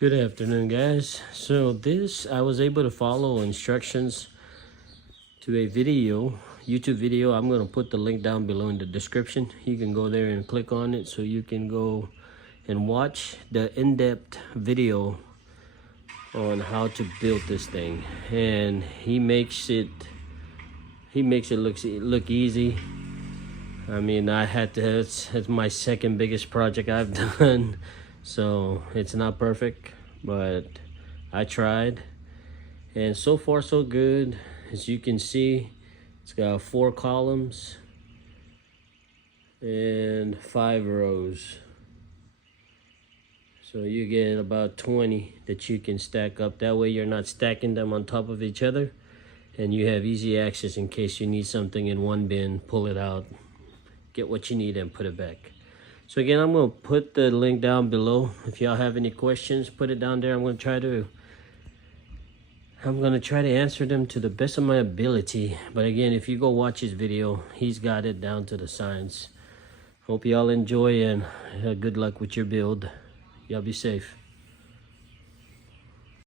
Good afternoon, guys. So I was able to follow instructions to a YouTube video. I'm going to put the link down below in the description. You can go there and click on it so you can go and watch the in-depth video on how to build this thing. And he makes it look easy. I mean, it's my second biggest project I've done. So it's not perfect, but I tried, and so far so good. As you can see, it's got 4 columns and 5 rows, so you get about 20 that you can stack up. That way you're not stacking them on top of each other, and you have easy access in case you need something in one bin, pull it out, get what you need and put it back. So again, I'm going to put the link down below. If y'all have any questions, put it down there. I'm going to try to answer them to the best of my ability. But again, if you go watch his video, he's got it down to the science. Hope y'all enjoy, and good luck with your build. Y'all be safe.